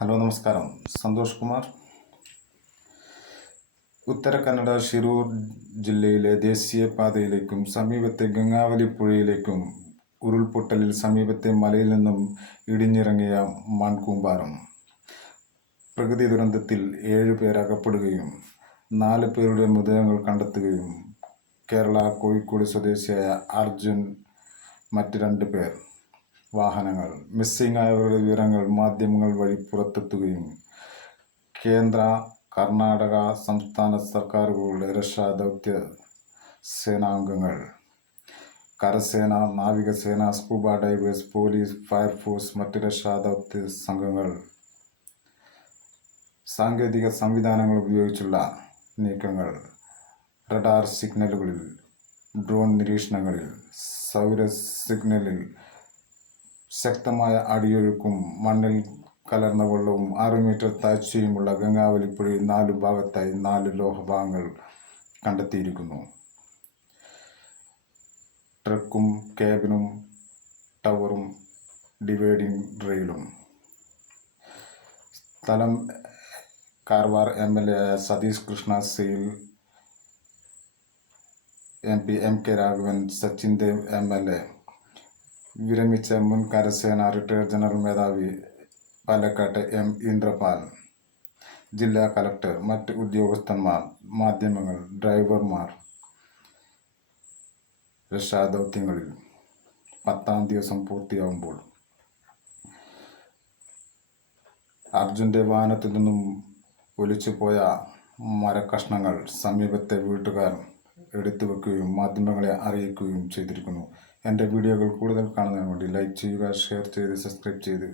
Hello നമസ്കാരം. സന്തോഷ് കുമാർ. ഉത്തര കന്നഡ ഷിരൂർ ജില്ലയിലെ ദേശീയപാതയിലേക്കും സമീപത്തെ ഗംഗാവലി പുഴയിലേക്കും ഉരുൾപൊട്ടലിൽ സമീപത്തെ മലയിൽ നിന്നും ഇടിഞ്ഞിറങ്ങിയ മൺകൂമ്പാരം. പ്രകൃതി ദുരന്തത്തിൽ 7 പേർ അകപ്പെടുകയും 4 പേരുടെ മൃതദേഹങ്ങൾ കണ്ടെത്തുകയും കേരള കോഴിക്കോട് സ്വദേശിയായ അർജുൻ, മറ്റ് 2 പേർ വാഹനങ്ങൾ മിസ്സിംഗ് ആയവരുടെ വിവരങ്ങൾ മാധ്യമങ്ങൾ വഴി പുറത്തെത്തുകയും കേന്ദ്ര, കർണാടക സംസ്ഥാന സർക്കാരുകളുടെ രക്ഷാദൗത്യ സേനാംഗങ്ങൾ, കരസേന, നാവികസേന, സ്കൂബ ഡൈവേഴ്സ്, പോലീസ്, ഫയർഫോഴ്സ്, മറ്റ് രക്ഷാദൗത്യ സംഘങ്ങൾ സാങ്കേതിക സംവിധാനങ്ങൾ ഉപയോഗിച്ചുള്ള നീക്കങ്ങൾ, റഡാർ സിഗ്നലുകളിൽ, ഡ്രോൺ നിരീക്ഷണങ്ങളിൽ, സൗര സിഗ്നലിൽ, ശക്തമായ അടിയൊഴുക്കും മണ്ണിൽ കലർന്ന വെള്ളവും 6 മീറ്റർ താഴ്ചയുമുള്ള ഗംഗാവലി പുഴയിൽ 4 ഭാഗത്തായി 4 ലോഹഭാഗങ്ങൾ കണ്ടെത്തിയിരിക്കുന്നു. ട്രക്കും കേബിനും ടവറും ഡിവൈഡിംഗ് റെയിലും. സ്ഥലം കാർവാർ MLA ആയ Satish Krishna Sail, MP MK Raghavan, Sachin Dev MLA, വിരമിച്ച മുൻ കരസേന റിട്ടയർഡ് ജനറൽ മേധാവി പാലക്കാട്ടെ M ഇന്ദ്രപാൽ, ജില്ലാ കളക്ടർ, മറ്റ് ഉദ്യോഗസ്ഥന്മാർ, മാധ്യമങ്ങൾ, ഡ്രൈവർമാർ. രക്ഷാദൗത്യങ്ങളിൽ 10ാം ദിവസം പൂർത്തിയാവുമ്പോൾ അർജുൻ്റെ വാഹനത്തിൽ നിന്നും ഒലിച്ചുപോയ മരക്കഷ്ണങ്ങൾ സമീപത്തെ വീട്ടുകാർ എടുത്തു വെക്കുകയും മാധ്യമങ്ങളെ അറിയിക്കുകയും ചെയ്തിരിക്കുന്നു. എൻ്റെ വീഡിയോകൾ കൂടുതൽ കാണുന്നതിന് വേണ്ടി ലൈക്ക് ചെയ്യുക, ഷെയർ ചെയ്ത് സബ്സ്ക്രൈബ് ചെയ്ത്